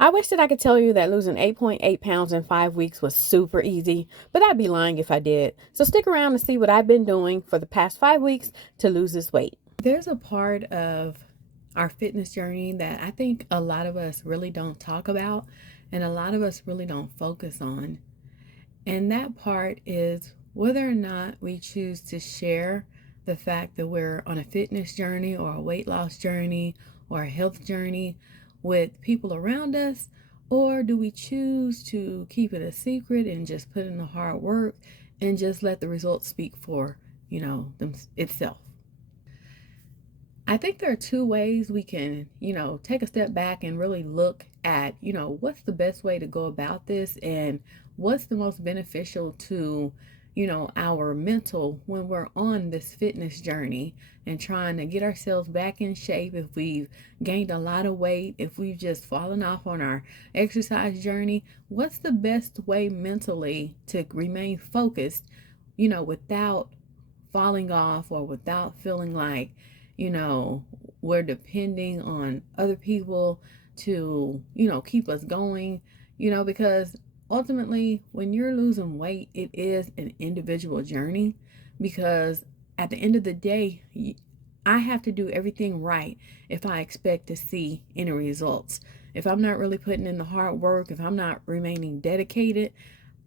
I wish that I could tell you that losing 8.8 pounds in 5 weeks was super easy, but I'd be lying if I did. So stick around to see what I've been doing for the past 5 weeks to lose this weight. There's a part of our fitness journey that I think a lot of us really don't talk about and a lot of us really don't focus on. And that part is whether or not we choose to share the fact that we're on a fitness journey or a weight loss journey or a health journey with people around us, or do we choose to keep it a secret and just put in the hard work and just let the results speak for, itself. I think there are two ways we can, take a step back and really look at, what's the best way to go about this and what's the most beneficial to, our mental when we're on this fitness journey and trying to get ourselves back in shape. If we've gained a lot of weight, if we've just fallen off on our exercise journey, what's the best way mentally to remain focused, without falling off or without feeling like, we're depending on other people to, keep us going, because ultimately when you're losing weight, it is an individual journey because at the end of the day, I have to do everything right if I expect to see any results. If I'm not really putting in the hard work, if I'm not remaining dedicated,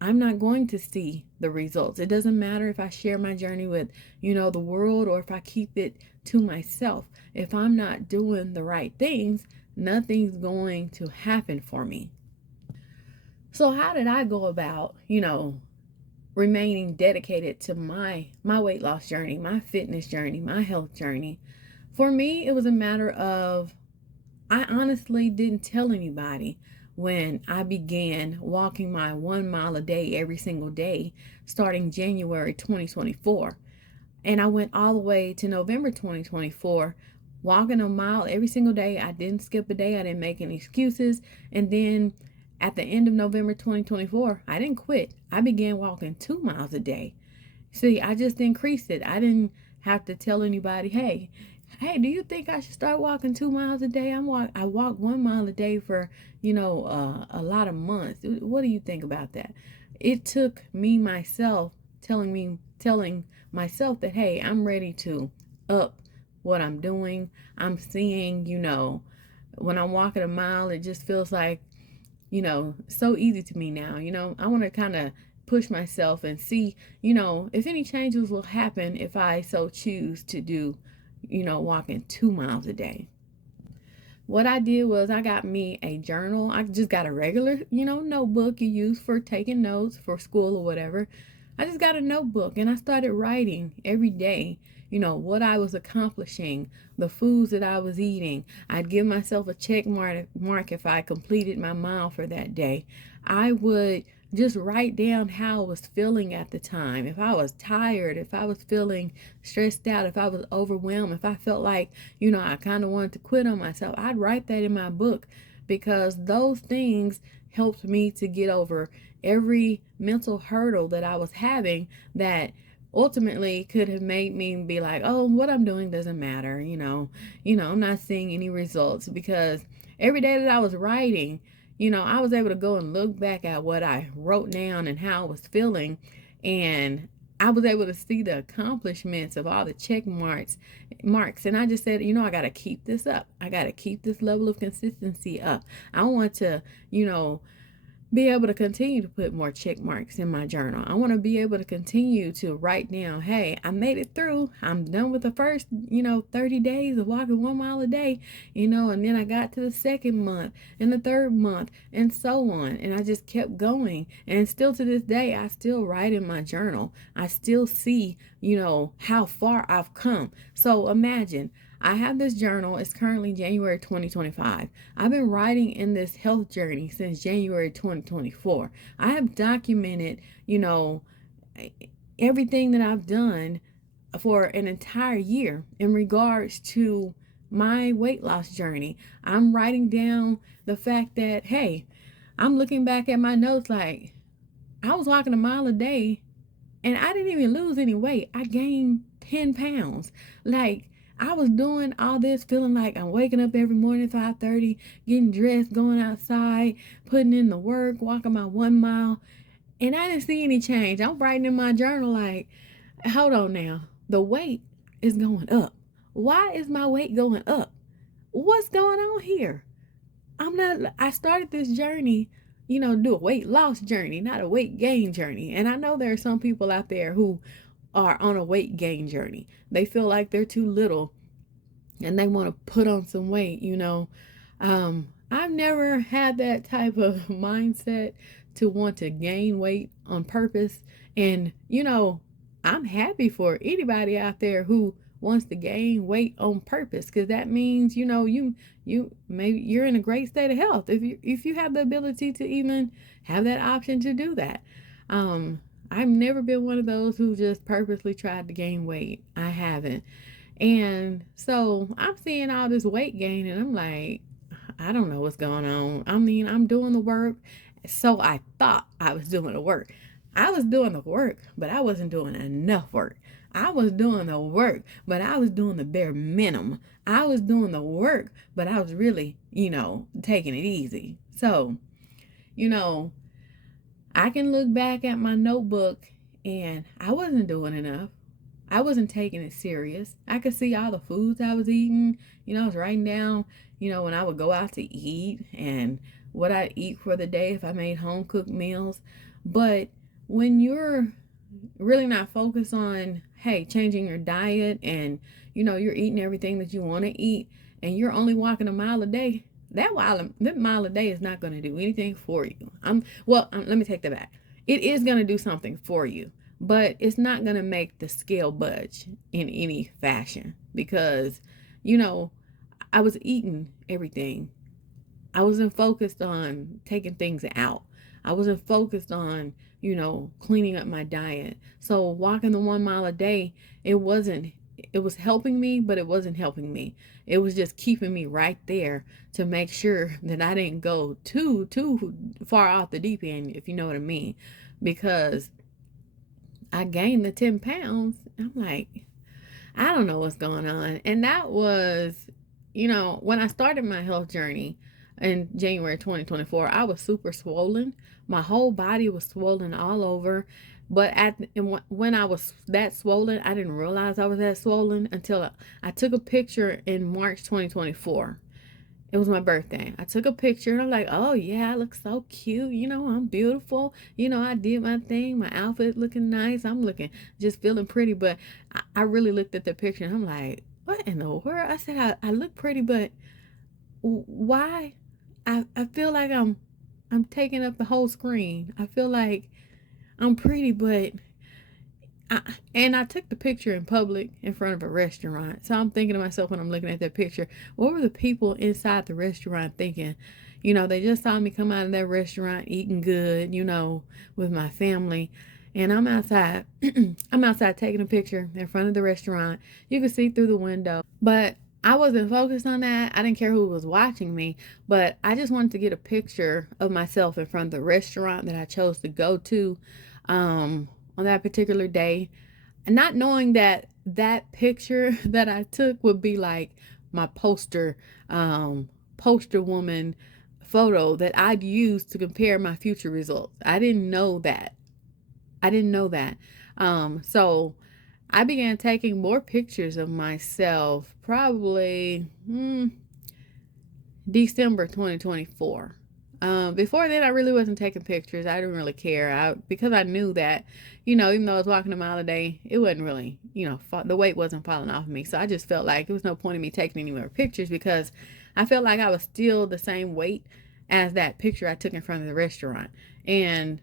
I'm not going to see the results. It doesn't matter if I share my journey with, the world or if I keep it to myself. If I'm not doing the right things, nothing's going to happen for me. So how did I go about, remaining dedicated to my weight loss journey, my fitness journey, my health journey? For me, it was a matter of I honestly didn't tell anybody when I began walking my 1 mile a day every single day starting January 2024. And I went all the way to November 2024, walking a mile every single day. I didn't skip a day, I didn't make any excuses. And then at the end of November 2024, I didn't quit. I began walking 2 miles a day. See, I just increased it. I didn't have to tell anybody, hey, do you think I should start walking 2 miles a day? I walk 1 mile a day for, a lot of months. What do you think about that? It took me myself telling myself that, hey, I'm ready to up what I'm doing. I'm seeing, when I'm walking a mile, it just feels like, so easy to me now. I want to kind of push myself and see, if any changes will happen if I so choose to do, walking 2 miles a day. What I did was I got me a journal. I just got a regular, notebook you use for taking notes for school or whatever. I just got a notebook and I started writing every day, what I was accomplishing, the foods that I was eating. I'd give myself a check mark if I completed my mile for that day. I would just write down how I was feeling at the time. If I was tired, if I was feeling stressed out, if I was overwhelmed, if I felt like, I kind of wanted to quit on myself, I'd write that in my book because those things helped me to get over every mental hurdle that I was having that ultimately could have made me be like, oh, what I'm doing doesn't matter. I'm not seeing any results because every day that I was writing, I was able to go and look back at what I wrote down and how I was feeling. And I was able to see the accomplishments of all the check marks. And I just said, I got to keep this up. I got to keep this level of consistency up. I want to, be able to continue to put more check marks in my journal. I want to be able to continue to write down, hey, I made it through. I'm done with the first, 30 days of walking 1 mile a day, and then I got to the second month and the third month and so on. And I just kept going. And still to this day, I still write in my journal. I still see, how far I've come. So imagine I have this journal. It's currently January 2025. I've been writing in this health journey since January 2024. I have documented, everything that I've done for an entire year in regards to my weight loss journey. I'm writing down the fact that, hey, I'm looking back at my notes like I was walking a mile a day and I didn't even lose any weight. I gained 10 pounds. Like, I was doing all this feeling like I'm waking up every morning 5:30, getting dressed, going outside, putting in the work, walking my 1 mile, and I didn't see any change. I'm writing in my journal like, hold on now. The weight is going up. Why is my weight going up? What's going on here? I started this journey, do a weight loss journey, not a weight gain journey. And I know there are some people out there who are on a weight gain journey. They feel like they're too little and they want to put on some weight. I've never had that type of mindset to want to gain weight on purpose. And, I'm happy for anybody out there who wants to gain weight on purpose, because that means, you maybe you're in a great state of health if you have the ability to even have that option to do that. I've never been one of those who just purposely tried to gain weight. I haven't. And so I'm seeing all this weight gain and I'm like, I don't know what's going on. I mean, I'm doing the work. So I thought I was doing the work. I was doing the work, but I wasn't doing enough work. I was doing the work, but I was doing the bare minimum. I was doing the work, but I was really, taking it easy. So, I can look back at my notebook and I wasn't doing enough. I wasn't taking it serious. I could see all the foods I was eating. I was writing down, when I would go out to eat and what I'd eat for the day if I made home cooked meals. But when you're really not focused on, hey, changing your diet and, you're eating everything that you want to eat and you're only walking a mile a day, that mile a day is not going to do anything for you. Let me take that back. It is going to do something for you, but it's not going to make the scale budge in any fashion because, I was eating everything. I wasn't focused on taking things out. I wasn't focused on, cleaning up my diet. So walking the 1 mile a day, it was helping me, but it wasn't helping me. It was just keeping me right there to make sure that I didn't go too far off the deep end, if you know what I mean. Because I gained the 10 pounds. I'm like, I don't know what's going on. And that was, when I started my health journey in January 2024, I was super swollen. My whole body was swollen all over. But when I was that swollen, I didn't realize I was that swollen until I took a picture in March 2024. It was my birthday. I took a picture and I'm like, oh yeah, I look so cute. I'm beautiful. I did my thing. My outfit looking nice. I'm looking, just feeling pretty. But I really looked at the picture and I'm like, what in the world? I said, I look pretty, but why? I feel like I'm taking up the whole screen. I feel like I'm pretty, but I took the picture in public in front of a restaurant. So I'm thinking to myself when I'm looking at that picture, what were the people inside the restaurant thinking? They just saw me come out of that restaurant eating good, with my family. And I'm outside. I'm outside taking a picture in front of the restaurant. You can see through the window. But I wasn't focused on that. I didn't care who was watching me. But I just wanted to get a picture of myself in front of the restaurant that I chose to go to on that particular day. And not knowing that picture that I took would be like my poster woman photo that I'd use to compare my future results. I didn't know that. So I began taking more pictures of myself probably December 2024. Before then, I really wasn't taking pictures. I didn't really care. Because I knew that, even though I was walking a mile a day, it wasn't really, the weight wasn't falling off of me. So I just felt like there was no point in me taking any more pictures because I felt like I was still the same weight as that picture I took in front of the restaurant. And,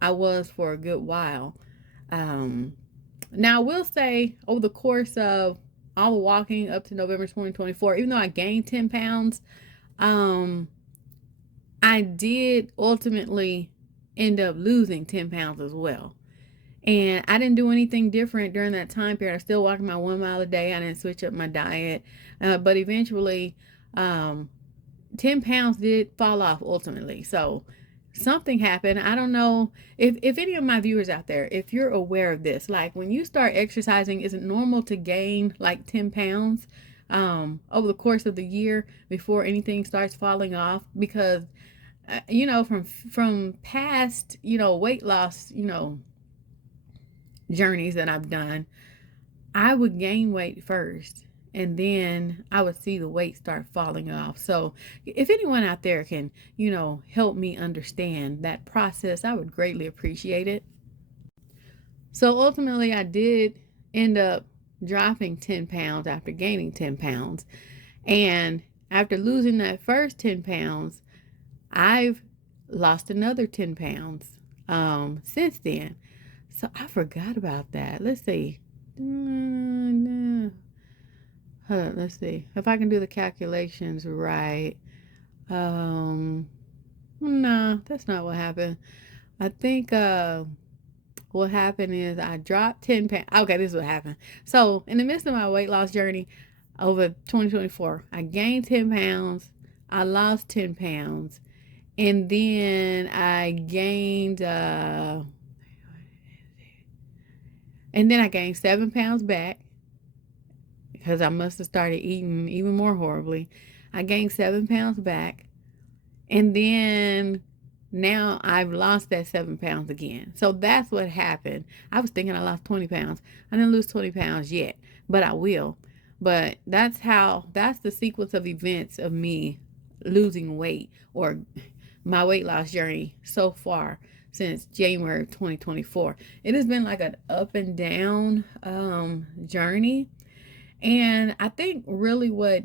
I was for a good while. Now, I will say over the course of all the walking up to November 2024, even though I gained 10 pounds, I did ultimately end up losing 10 pounds as well. And I didn't do anything different during that time period. I still walked my 1 mile a day. I didn't switch up my diet. But eventually, 10 pounds did fall off ultimately. So something happened. I don't know if any of my viewers out there, if you're aware of this, like when you start exercising, is it normal to gain like 10 pounds over the course of the year before anything starts falling off? Because from past weight loss journeys that I've done, I would gain weight first and then I would see the weight start falling off. So if anyone out there can, help me understand that process, I would greatly appreciate it. So ultimately, I did end up dropping 10 pounds after gaining 10 pounds. And after losing that first 10 pounds, I've lost another 10 pounds since then. So I forgot about that. Let's see. Let's see if I can do the calculations right. No, that's not what happened. I think what happened is I dropped 10 pounds. Okay, this is what happened. So in the midst of my weight loss journey over 2024, I gained 10 pounds. I lost 10 pounds. And then I gained, and then I gained 7 pounds back because I must have started eating even more horribly. I gained 7 pounds back. And then now I've lost that 7 pounds again. So that's what happened. I was thinking I lost 20 pounds. I didn't lose 20 pounds yet, but I will. But that's the sequence of events of me losing weight, or my weight loss journey so far since January 2024. It has been like an up and down journey. And I think really what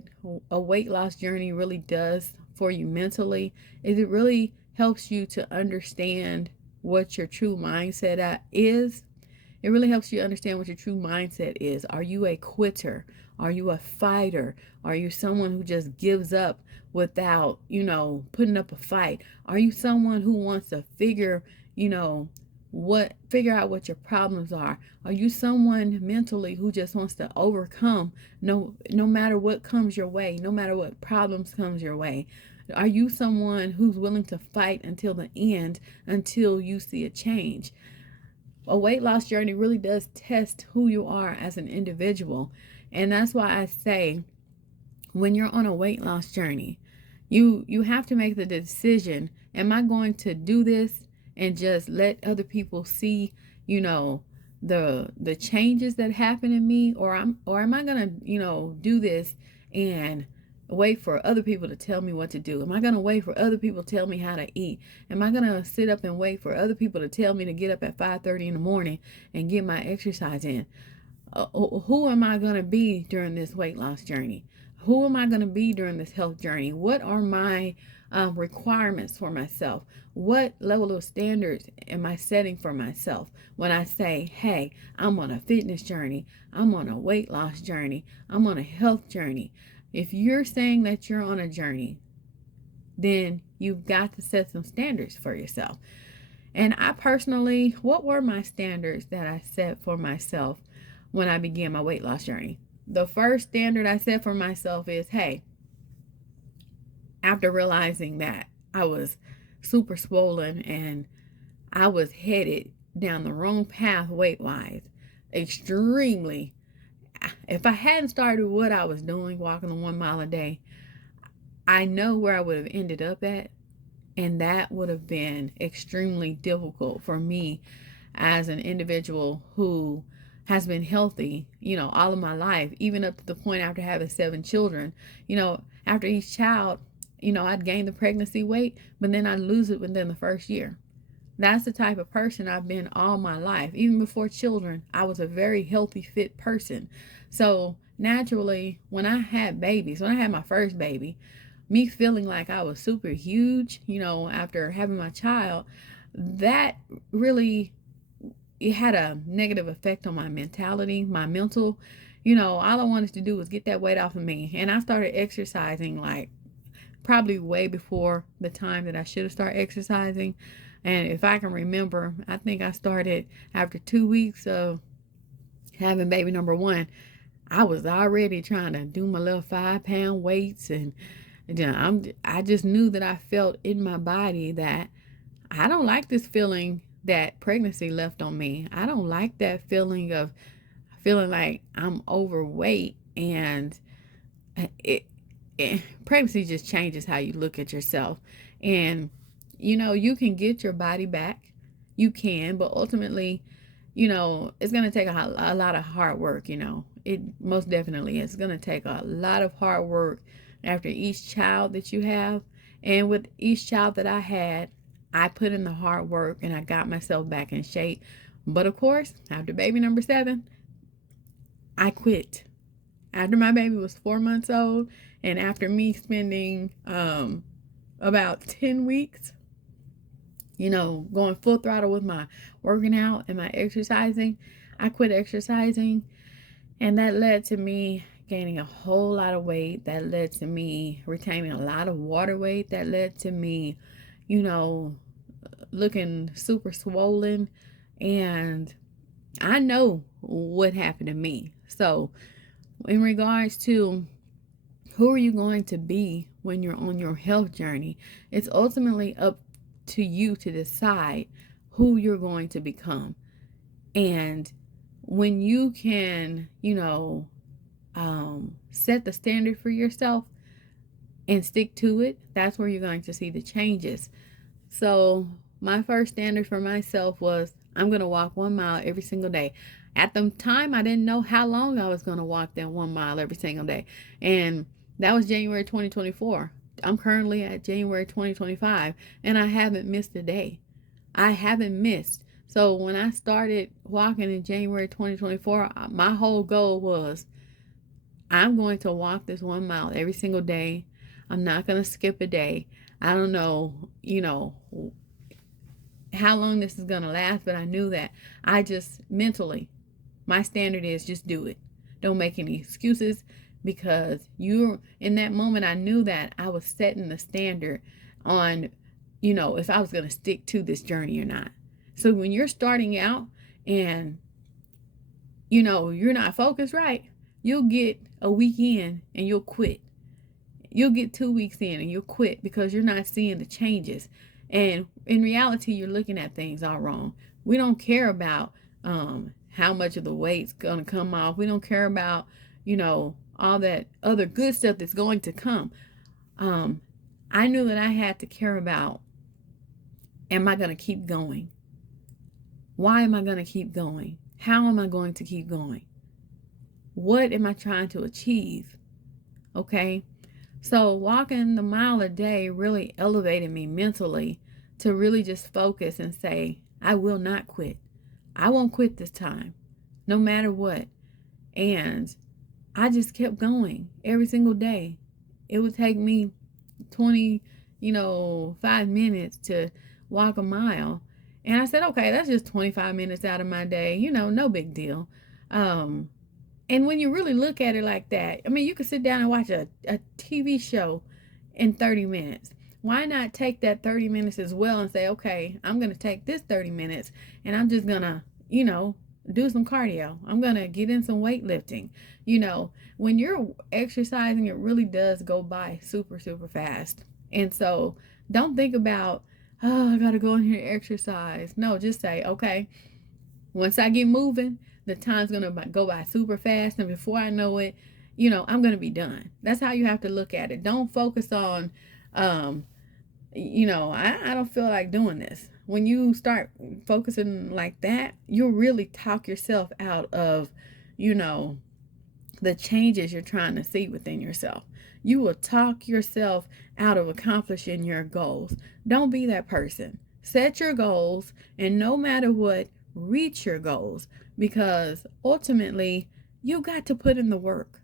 a weight loss journey really does for you mentally is it really helps you to understand what your true mindset is. It really helps you understand what your true mindset is. Are you a quitter? Are you a fighter? Are you someone who just gives up without, putting up a fight? Are you someone who wants to figure out what your problems are? Are you someone mentally who just wants to overcome no matter what comes your way, no matter what problems comes your way? Are you someone who's willing to fight until the end, until you see a change? A weight loss journey really does test who you are as an individual. And that's why I say, when you're on a weight loss journey, you have to make the decision, am I going to do this and just let other people see, the changes that happen in me, or am I gonna, do this and wait for other people to tell me what to do? Am I gonna wait for other people to tell me how to eat? Am I gonna sit up and wait for other people to tell me to get up at 5:30 in the morning and get my exercise in? Who am I gonna be during this weight loss journey? Who am I going to be during this health journey? What are my requirements for myself? What level of standards am I setting for myself when I say, hey, I'm on a fitness journey, I'm on a weight loss journey, I'm on a health journey? If you're saying that you're on a journey, then you've got to set some standards for yourself. And I personally, what were my standards that I set for myself when I began my weight loss journey? The first standard I set for myself is, hey, after realizing that I was super swollen and I was headed down the wrong path weight-wise, extremely, if I hadn't started what I was doing, walking the 1 mile a day, I know where I would have ended up at, and that would have been extremely difficult for me as an individual who has been healthy, all of my life, even up to the point after having 7 children. After each child, I'd gain the pregnancy weight, but then I'd lose it within the first year. That's the type of person I've been all my life. Even before children, I was a very healthy, fit person. So naturally, when I had my first baby, me feeling like I was super huge, after having my child, that really, it had a negative effect on my mentality, my mental. All I wanted to do was get that weight off of me. And I started exercising like probably way before the time that I should have started exercising. And if I can remember, I think I started after 2 weeks of having baby number 1. I was already trying to do my little 5-pound weights, and I just knew that I felt in my body that I don't like this feeling that pregnancy left on me. I don't like that feeling of feeling like I'm overweight, and it, pregnancy just changes how you look at yourself. And you can get your body back, you can, but ultimately, it's going to take a lot of hard work. It most definitely is going to take a lot of hard work after each child that you have. And with each child that I had, I put in the hard work and I got myself back in shape. But of course, after baby number 7, I quit. After my baby was 4 months old, and after me spending about 10 weeks, going full throttle with my working out and my exercising, I quit exercising. And that led to me gaining a whole lot of weight. That led to me retaining a lot of water weight. That led to me, looking super swollen. And I know what happened to me. So in regards to who are you going to be when you're on your health journey, it's ultimately up to you to decide who you're going to become. And when you can, set the standard for yourself and stick to it, that's where you're going to see the changes. So my first standard for myself was I'm going to walk 1 mile every single day. At the time, I didn't know how long I was going to walk that 1 mile every single day. And that was January 2024. I'm currently at January 2025, and I haven't missed a day. I haven't missed. So when I started walking in January 2024, my whole goal was I'm going to walk this 1 mile every single day. I'm not going to skip a day. I don't know, how long this is going to last, but I knew that I just mentally, my standard is just do it. Don't make any excuses, because in that moment, I knew that I was setting the standard on, if I was going to stick to this journey or not. So when you're starting out and, you're not focused right, you'll get a week in and you'll quit. You'll get 2 weeks in and you'll quit because you're not seeing the changes. And in reality, you're looking at things all wrong. We don't care about how much of the weight's going to come off. We don't care about, all that other good stuff that's going to come. I knew that I had to care about, am I going to keep going? Why am I going to keep going? How am I going to keep going? What am I trying to achieve? Okay. So walking the mile a day really elevated me mentally to really just focus and say, I will not quit. I won't quit this time, no matter what. And I just kept going every single day. It would take me 5 minutes to walk a mile. And I said, okay, that's just 25 minutes out of my day. No big deal. And when you really look at it like that, you could sit down and watch a TV show in 30 minutes. Why not take that 30 minutes as well and say, okay, I'm going to take this 30 minutes and I'm just going to, do some cardio. I'm going to get in some weightlifting. When you're exercising, it really does go by super, super fast. And so don't think about, I got to go in here and exercise. No, just say, okay, once I get moving, the time's going to go by super fast. And before I know it, I'm going to be done. That's how you have to look at it. Don't focus on, I don't feel like doing this. When you start focusing like that, you'll really talk yourself out of, the changes you're trying to see within yourself. You will talk yourself out of accomplishing your goals. Don't be that person. Set your goals, and no matter what, reach your goals, because ultimately you got to put in the work.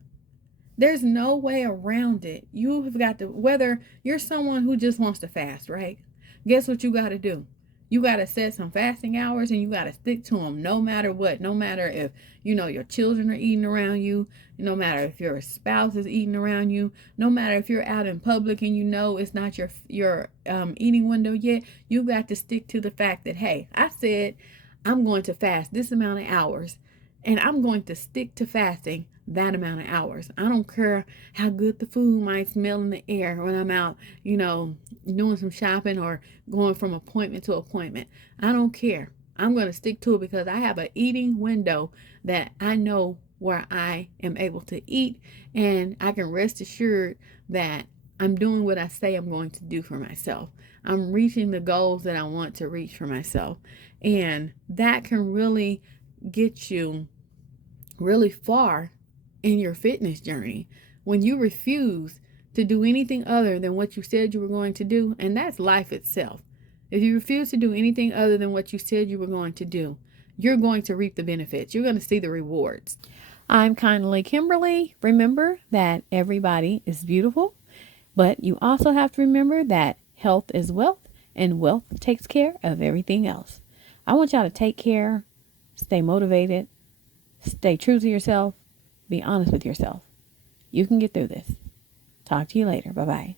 There's no way around it. You have got to, whether you're someone who just wants to fast, right? Guess what you got to do? You got to set some fasting hours and you got to stick to them no matter what. No matter if, your children are eating around you. No matter if your spouse is eating around you. No matter if you're out in public and it's not your eating window yet. You got to stick to the fact that, hey, I said I'm going to fast this amount of hours. And I'm going to stick to fasting that amount of hours. I don't care how good the food might smell in the air when I'm out, doing some shopping or going from appointment to appointment. I don't care. I'm going to stick to it because I have an eating window that I know where I am able to eat, and I can rest assured that I'm doing what I say I'm going to do for myself. I'm reaching the goals that I want to reach for myself. And that can really get you really far in your fitness journey when you refuse to do anything other than what you said you were going to do. And that's life itself. If you refuse to do anything other than what you said you were going to do, you're going to reap the benefits. You're going to see the rewards. I'm Kindly Kimberly. Remember that everybody is beautiful, but you also have to remember that health is wealth, and wealth takes care of everything else. I want y'all to take care, stay motivated, stay true to yourself, be honest with yourself. You can get through this. Talk to you later. Bye-bye.